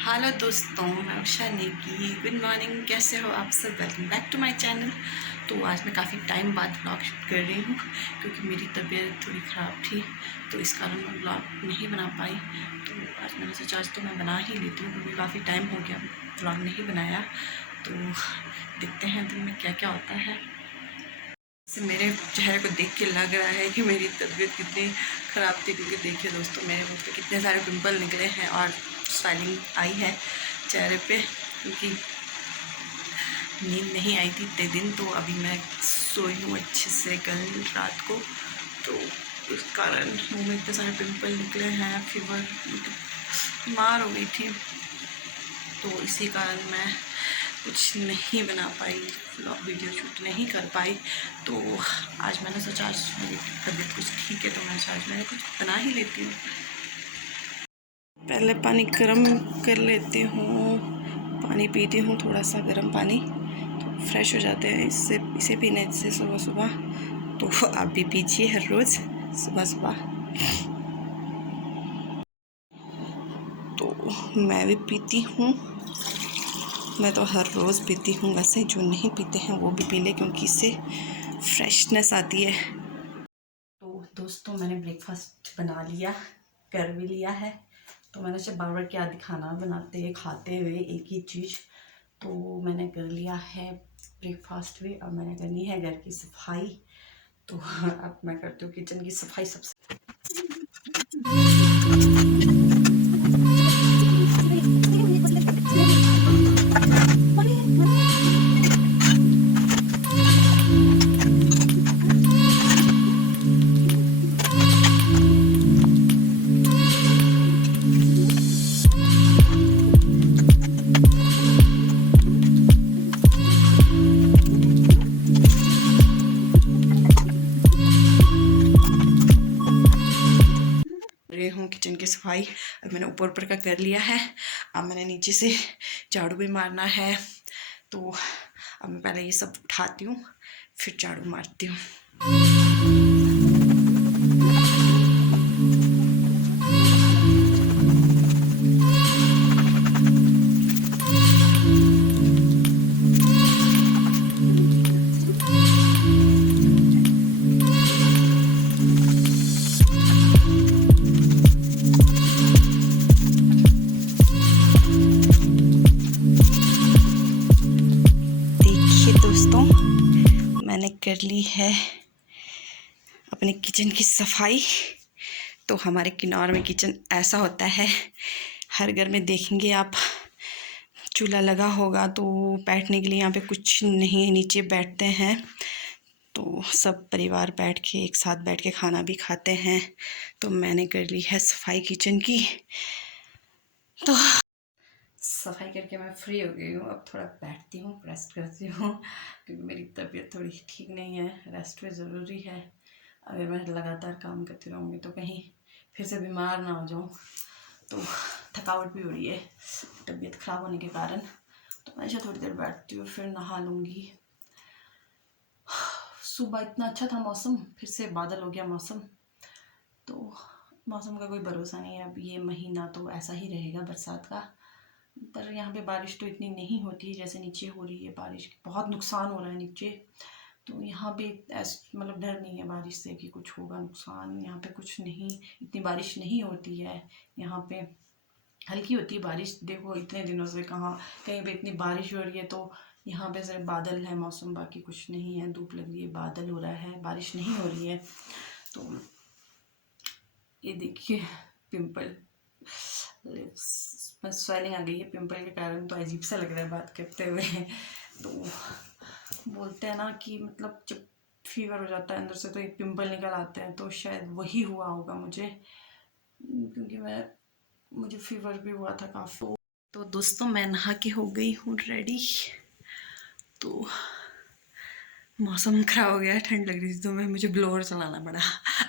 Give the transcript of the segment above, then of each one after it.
Hello दोस्तों, मैं Usha Negi. Good morning, कैसे हो आप सब? Welcome back to my channel. तो आज मैं काफ़ी टाइम बाद ब्लॉग शूट कर रही हूँ क्योंकि मेरी तबीयत थोड़ी ख़राब थी, तो इस कारण मैं ब्लॉग नहीं बना पाई। तो आज मैंने सोचा आज तो मैं बना ही लेती हूँ क्योंकि काफ़ी टाइम हो गया ब्लॉग नहीं बनाया। तो देखते हैं दिन में क्या क्या होता है। से मेरे चेहरे को देख के लग रहा है कि मेरी तबीयत कितनी ख़राब थी, क्योंकि देखिए दोस्तों मेरे मुँह पे कितने सारे पिंपल निकले हैं और स्वेलिंग आई है चेहरे पे, क्योंकि नींद नहीं आई थी इतने दिन। तो अभी मैं सोई हूँ अच्छे से कल रात को, तो उस कारण मुँह में इतने सारे पिंपल निकले हैं। फीवर, बीमार हो गई थी, तो इसी कारण मैं कुछ नहीं बना पाई, वीडियो शूट नहीं कर पाई। तो आज मैंने सोचा आज मेरी तबीयत कुछ ठीक है, तो मैं आज मैंने कुछ बना ही लेती हूँ। पहले पानी गर्म कर लेती हूँ, पानी पीती हूँ थोड़ा सा गर्म पानी, तो फ्रेश हो जाते हैं इसे पीने से सुबह सुबह। तो आप भी पीजिए हर रोज़ सुबह सुबह। तो मैं भी पीती हूँ, मैं तो हर रोज़ पीती हूँ। वैसे जो नहीं पीते हैं वो भी पी ले, क्योंकि इससे फ्रेशनेस आती है। तो दोस्तों मैंने ब्रेकफास्ट बना लिया, कर भी लिया है। तो मैंने सोचा बार बार क्या दिखाना, बनाते हुए खाते हुए एक ही चीज़। तो मैंने कर लिया है ब्रेकफास्ट भी। अब मैंने करनी है घर की सफाई। तो अब मैं करती हूँ किचन की सफाई सबसे। हूँ किचन की सफाई। अब मैंने ऊपर ऊपर का कर लिया है, अब मैंने नीचे से झाड़ू भी मारना है। तो अब मैं पहले ये सब उठाती हूँ, फिर झाड़ू मारती हूँ। दोस्तों मैंने कर ली है अपने किचन की सफाई। तो हमारे किन्नौर में किचन ऐसा होता है, हर घर में देखेंगे आप चूल्हा लगा होगा, तो बैठने के लिए यहाँ पे कुछ नहीं है, नीचे बैठते हैं। तो सब परिवार बैठ के एक साथ बैठ के खाना भी खाते हैं। तो मैंने कर ली है सफाई किचन की। तो सफाई करके मैं फ्री हो गई हूँ। अब थोड़ा बैठती हूँ, रेस्ट करती हूँ, क्योंकि मेरी तबीयत थोड़ी ठीक नहीं है। रेस्ट भी ज़रूरी है। अगर मैं लगातार काम करती रहूँगी तो कहीं फिर से बीमार ना हो जाऊँ। तो थकावट भी हो रही है तबीयत ख़राब होने के कारण। तो मैं थोड़ी देर बैठती हूँ, फिर नहा लूँगी। सुबह इतना अच्छा था मौसम, फिर से बादल हो गया मौसम। तो मौसम का कोई भरोसा नहीं है, अब ये महीना तो ऐसा ही रहेगा बरसात का। पर यहाँ पे बारिश तो इतनी नहीं होती जैसे नीचे हो रही है। बारिश बहुत नुकसान हो रहा है नीचे, तो यहाँ पे मतलब डर नहीं है बारिश से कि कुछ होगा नुकसान। यहाँ पे कुछ नहीं, इतनी बारिश नहीं होती है। यहाँ पे हल्की होती है बारिश। देखो इतने दिनों से कहाँ कहीं पे इतनी बारिश हो रही है। तो यहाँ पे सिर्फ बादल है, मौसम बाकी कुछ नहीं है। धूप लग रही है, बादल हो रहा है, बारिश नहीं हो रही है। तो ये देखिए पिंपल, लिप्स में स्वेलिंग आ गई है पिंपल के कारण। तो अजीब सा लग रहा है बात करते हुए। तो बोलते हैं ना कि मतलब जब फीवर हो जाता है अंदर से तो एक पिंपल निकल आते हैं, तो शायद वही हुआ होगा मुझे, क्योंकि मुझे फीवर भी हुआ था काफ़ी। तो दोस्तों मैं नहा के हो गई हूँ रेडी। तो मौसम ख़राब हो गया है, ठंड लग रही थी तो मुझे ब्लोअर चलाना पड़ा।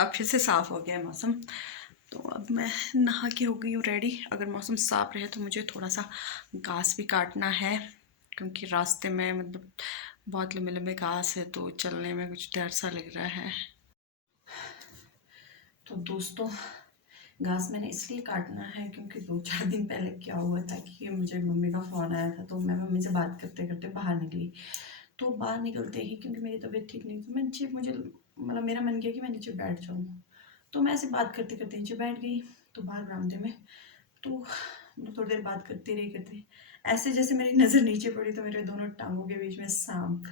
अब फिर से साफ़ हो गया है मौसम। तो अब मैं नहा के हो गई हूँ रेडी। अगर मौसम साफ़ रहे तो मुझे थोड़ा सा घास भी काटना है, क्योंकि रास्ते में मतलब बहुत लंबे लंबे घास है, तो चलने में कुछ डर सा लग रहा है। तो दोस्तों घास मैंने इसलिए काटना है क्योंकि 2-4 दिन पहले क्या हुआ था कि मुझे मम्मी का फ़ोन आया था, तो मैं मम्मी से बात करते-करते बाहर निकली। तो बाहर निकलते ही क्योंकि मेरी तबीयत ठीक नहीं थी, मैं नीचे मुझे मतलब मेरा मन किया कि मैं नीचे बैठ जाऊँ। तो मैं ऐसे बात करते-करते नीचे बैठ गई, तो बाहर बरामदे में, तो मतलब थोड़ी देर बात करते ऐसे जैसे मेरी नज़र नीचे पड़ी तो मेरे दोनों टाँगों के बीच में साँप।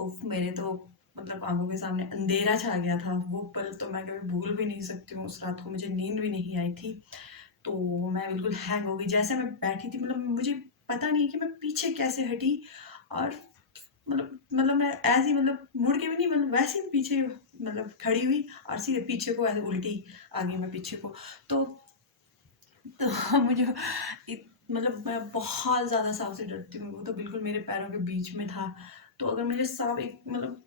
उफ़! मेरे तो मतलब आँखों के सामने अंधेरा छा गया था। वो पल तो मैं कभी भूल भी नहीं सकती हूँ। उस रात को मुझे नींद भी नहीं आई थी। तो मैं बिल्कुल हैंग हो गई। जैसे मैं बैठी थी मतलब मुझे पता नहीं कि मैं पीछे कैसे हटी और मतलब मैं ऐसे ही मतलब मुड़ के भी नहीं मतलब वैसे ही पीछे मतलब खड़ी हुई और सीधे पीछे को ऐसे उल्टी आ गई मैं पीछे को। तो मुझे मतलब मैं बहुत ज़्यादा साँप से डरती हूँ, वो तो बिल्कुल मेरे पैरों के बीच में था। तो अगर मुझे साँप एक मतलब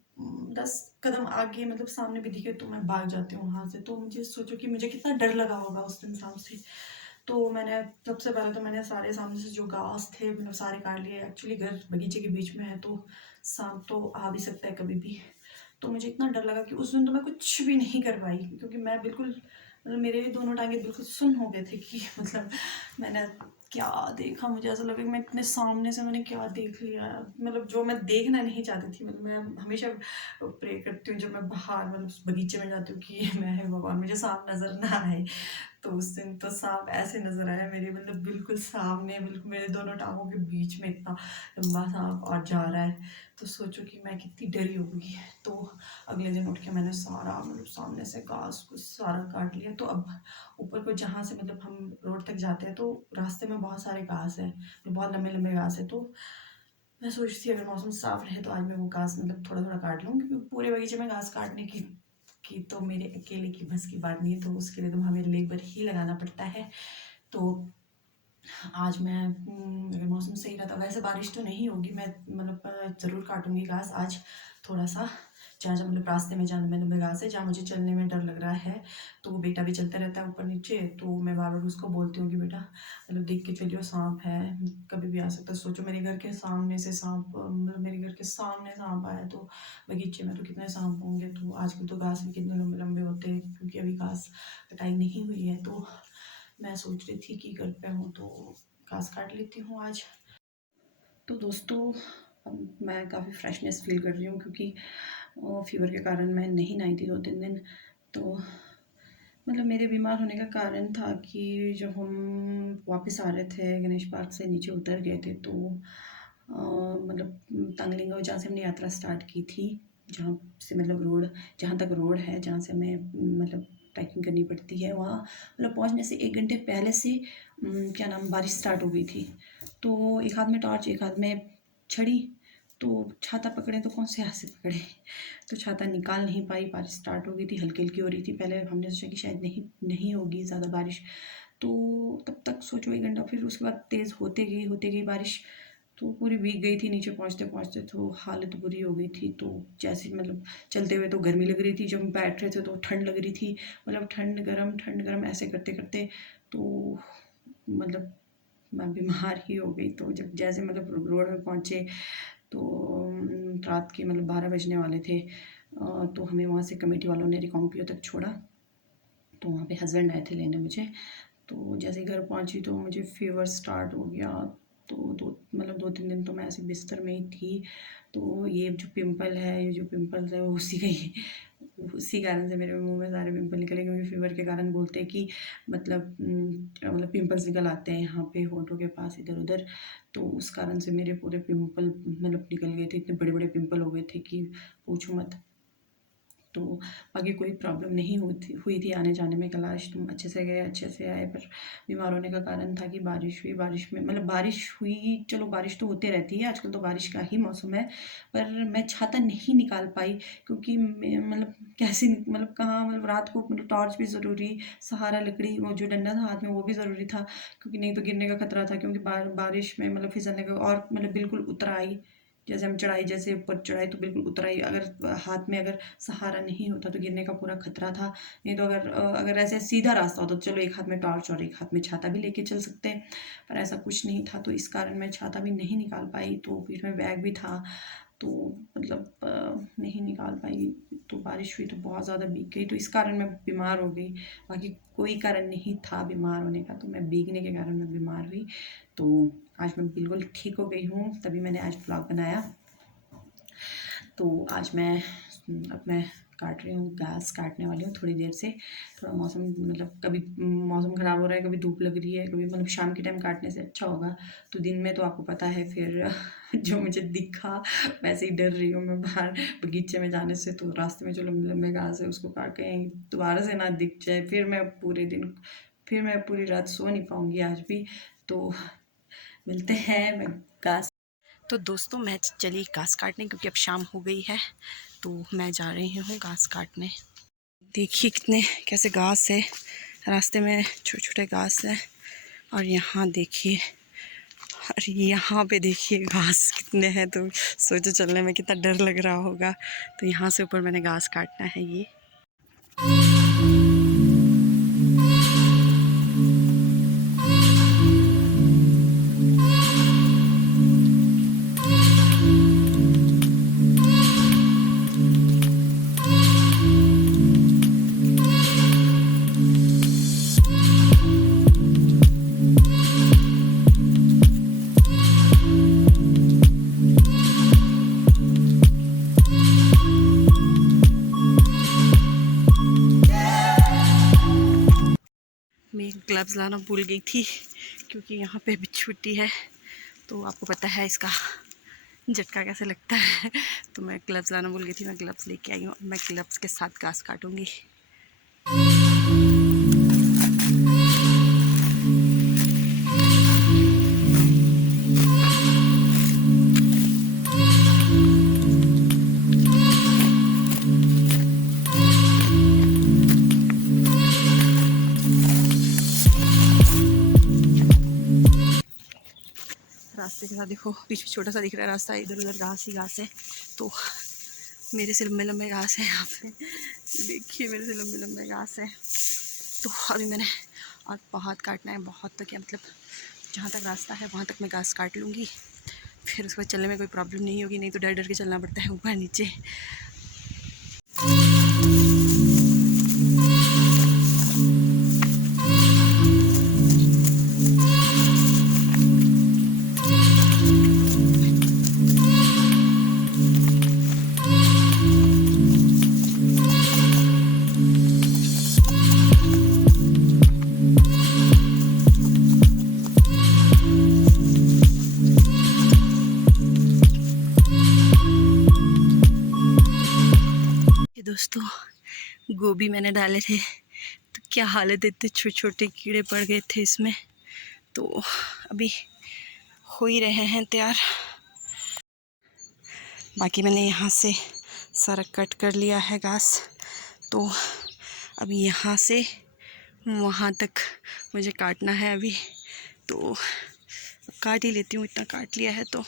10 कदम आगे मतलब सामने भी दिखे तो मैं भाग जाती हूँ वहाँ से। तो मुझे सोचो कि मुझे कितना डर लगा होगा उस दिन साँप से। तो मैंने सबसे पहले तो मैंने सारे सामने से जो घास थे मतलब सारे काट लिए। एक्चुअली घर बगीचे के बीच में है तो साँप तो आ भी सकता है कभी भी। तो मुझे इतना डर लगा कि उस दिन तो मैं कुछ भी नहीं कर पाई क्योंकि मैं बिल्कुल मतलब मेरे भी दोनों टाँगे बिल्कुल सुन्न हो गए थे कि मतलब मैंने क्या देखा। मुझे ऐसा लगा कि मैं इतने सामने से मैंने क्या देख लिया, मतलब जो मैं देखना नहीं चाहती थी। मतलब मैं हमेशा प्रे करती हूँ जब मैं बाहर मतलब उस बगीचे में जाती हूँ कि मैं हे भगवान मुझे सांप नज़र ना आए। तो उस दिन तो सांप ऐसे नज़र आया मेरे मतलब बिल्कुल सामने, बिल्कुल मेरे दोनों टाँगों के बीच में इतना लंबा सांप और जा रहा है। तो सोचो कि मैं कितनी डरी होगी। तो अगले दिन उठ के मैंने सारा मतलब सामने से घास को सारा काट लिया। तो अब ऊपर को जहाँ से मतलब हम रोड तक जाते हैं तो रास्ते में बहुत सारे घास है, बहुत लंबे लंबे घास है। तो मैं सोच रही थी अगर मौसम साफ रहे तो आज मैं वो घास मतलब थोड़ा थोड़ा काट लूँ क्योंकि पूरे बगीचे में घास काटने की तो मेरे अकेले की बस की बात नहीं है। तो उसके लिए तो हमें लेबर ही लगाना पड़ता है। तो आज मैं अगर मौसम सही रहता, वैसे बारिश तो नहीं होगी, मैं मतलब ज़रूर काटूँगी घास आज थोड़ा-सा। जहाँ-जहाँ मतलब रास्ते में जहाँ लंबे-लंबे घास है, जहाँ मुझे चलने में डर लग रहा है, तो वो बेटा भी चलता रहता है ऊपर-नीचे, तो मैं बार-बार उसको बोलती हूँ कि बेटा मतलब देख के चलियो साँप है, कभी भी आ सकता है। सोचो मेरे घर के सामने से साँप मतलब मेरे घर के सामने साँप आया तो बगीचे में तो कितने साँप होंगे। तो आजकल तो घास भी कितने लंबे-लंबे होते हैं क्योंकि अभी घास कटाई नहीं हुई है। तो मैं सोच रही थी कि घर पे हूँ तो घास काट लेती हूँ आज। तो दोस्तों अब मैं काफ़ी फ्रेशनेस फ़ील कर रही हूँ क्योंकि फ़ीवर के कारण मैं नहीं नहाई थी 2-3 दिन। तो मतलब मेरे बीमार होने का कारण था कि जब हम वापस आ रहे थे गणेश पार्क से नीचे उतर गए थे तो मतलब तंगलिंग और जहाँ से हमने यात्रा स्टार्ट की थी, जहाँ से मतलब रोड जहाँ तक रोड है जहाँ से हमें मतलब ट्रैकिंग करनी पड़ती है वहाँ मतलब पहुँचने से 1 घंटे पहले से क्या नाम बारिश स्टार्ट हो गई थी। तो एक हाथ में टॉर्च एक हाथ में छड़ी, तो छाता पकड़े तो कौन से हाथ से पकड़े। तो छाता निकाल नहीं पाई, बारिश स्टार्ट हो गई थी, हल्की-हल्की हो रही थी। पहले हमने सोचा कि शायद नहीं होगी ज़्यादा बारिश। तो तब तक सोचो 1 घंटा, फिर उसके बाद तेज़ होते गई बारिश, तो पूरी भीग गई थी। नीचे पहुँचते-पहुँचते तो हालत बुरी हो गई थी। तो जैसे मतलब चलते हुए तो गर्मी लग रही थी, जब हम बैठ रहे थे तो ठंड लग रही थी। मतलब ठंड गरम ऐसे करते-करते तो मतलब मैं बीमार ही हो गई। तो जब जैसे मतलब रोड में पहुँचे तो रात के मतलब 12 बजने वाले थे। तो हमें वहाँ से कमेटी वालों ने रिकांगपिओ तक छोड़ा। तो वहाँ पे हस्बैंड आए थे लेने मुझे। तो जैसे ही घर पहुँची तो मुझे फ़ीवर स्टार्ट हो गया। तो 2-3 दिन तो मैं ऐसे बिस्तर में ही थी। तो ये जो पिंपल है, ये जो पिंपल्स है वो उसी कारण से मेरे मुँह में सारे पिंपल निकले क्योंकि फ़ीवर के कारण बोलते हैं कि मतलब पिंपल्स निकल आते हैं यहाँ पे होठों के पास इधर-उधर। तो उस कारण से मेरे पूरे पिंपल मतलब निकल गए थे, इतने बड़े-बड़े पिंपल हो गए थे कि पूछो मत। तो बाकी कोई प्रॉब्लम नहीं हुई थी आने-जाने में। कैलाश तुम अच्छे से गए, अच्छे से आए। पर बीमार होने का कारण था कि बारिश हुई, बारिश में मतलब बारिश हुई, चलो बारिश तो होती रहती है, आजकल तो बारिश का ही मौसम है। पर मैं छाता नहीं निकाल पाई क्योंकि मैं मतलब कैसे मतलब कहाँ मतलब रात को मतलब टॉर्च भी ज़रूरी, सहारा लकड़ी वो जो डंडा था हाथ में वो भी ज़रूरी था क्योंकि नहीं तो गिरने का खतरा था क्योंकि बारिश में मतलब फिसलने का और मतलब बिल्कुल उतराई, जैसे हम चढ़ाई जैसे ऊपर चढ़ाई तो बिल्कुल उतराई, अगर हाथ में अगर सहारा नहीं होता तो गिरने का पूरा खतरा था। नहीं तो अगर ऐसे सीधा रास्ता होता तो चलो एक हाथ में टॉर्च और एक हाथ में छाता भी लेके चल सकते हैं, पर ऐसा कुछ नहीं था। तो इस कारण मैं छाता भी नहीं निकाल पाई। तो बीच में बैग भी था तो मतलब नहीं निकाल पाई, तो बारिश हुई तो बहुत ज़्यादा भीग गई, तो इस कारण मैं बीमार हो गई। बाकी कोई कारण नहीं था बीमार होने का, तो मैं भीगने के कारण मैं बीमार हुई। तो आज मैं बिल्कुल ठीक हो गई हूँ, तभी मैंने आज व्लॉग बनाया। तो आज अब मैं काट रही हूँ, घास काटने वाली हूँ थोड़ी देर से। थोड़ा मौसम मतलब कभी मौसम ख़राब हो रहा है, कभी धूप लग रही है, कभी मतलब शाम के टाइम काटने से अच्छा होगा। तो दिन में तो आपको पता है फिर जो मुझे दिखा वैसे ही डर रही हूँ मैं बाहर बगीचे में जाने से। तो रास्ते में जो लंबे लंबे घास है उसको काट के दोबारा से ना दिख जाए, फिर मैं पूरी रात सो नहीं पाऊँगी आज भी। तो मिलते हैं, मैं घास। तो दोस्तों मैं चली घास काटने, क्योंकि अब शाम हो गई है, तो मैं जा रही हूँ घास काटने। देखिए कितने कैसे घास है, रास्ते में छोटे छोटे घास है, और यहाँ देखिए, और यहाँ पे देखिए घास कितने हैं। तो सोचो चलने में कितना डर लग रहा होगा। तो यहाँ से ऊपर मैंने घास काटना है ये। मैं ग्लव्स लाना भूल गई थी, क्योंकि यहाँ पे अभी छुट्टी है, तो आपको पता है इसका झटका कैसे लगता है। तो मैं ग्लव्स लाना भूल गई थी, मैं ग्लव्स लेके आई हूँ। मैं ग्लव्स के साथ घास काटूँगी। रास्ते के साथ देखो, बीच में छोटा सा दिख रहा है रास्ता, इधर उधर घास ही घास है। तो मेरे से लंबे लंबे घास है यहाँ पे, देखिए मेरे से लंबे लंबे घास है। तो अभी मैंने और बहुत काटना है, बहुत तो क्या मतलब जहाँ तक रास्ता है वहाँ तक मैं घास काट लूँगी, फिर उसके बाद चलने में कोई प्रॉब्लम नहीं होगी। नहीं तो डर डर के चलना पड़ता है ऊपर नीचे। दोस्तों गोभी मैंने डाले थे, तो क्या हालत, इतने छोटे छोटे कीड़े पड़ गए थे इसमें। तो अभी हो ही रहे हैं तैयार। बाकी मैंने यहाँ से सारा कट कर लिया है घास। तो अभी यहाँ से वहाँ तक मुझे काटना है अभी, तो काट ही लेती हूँ, इतना काट लिया है तो।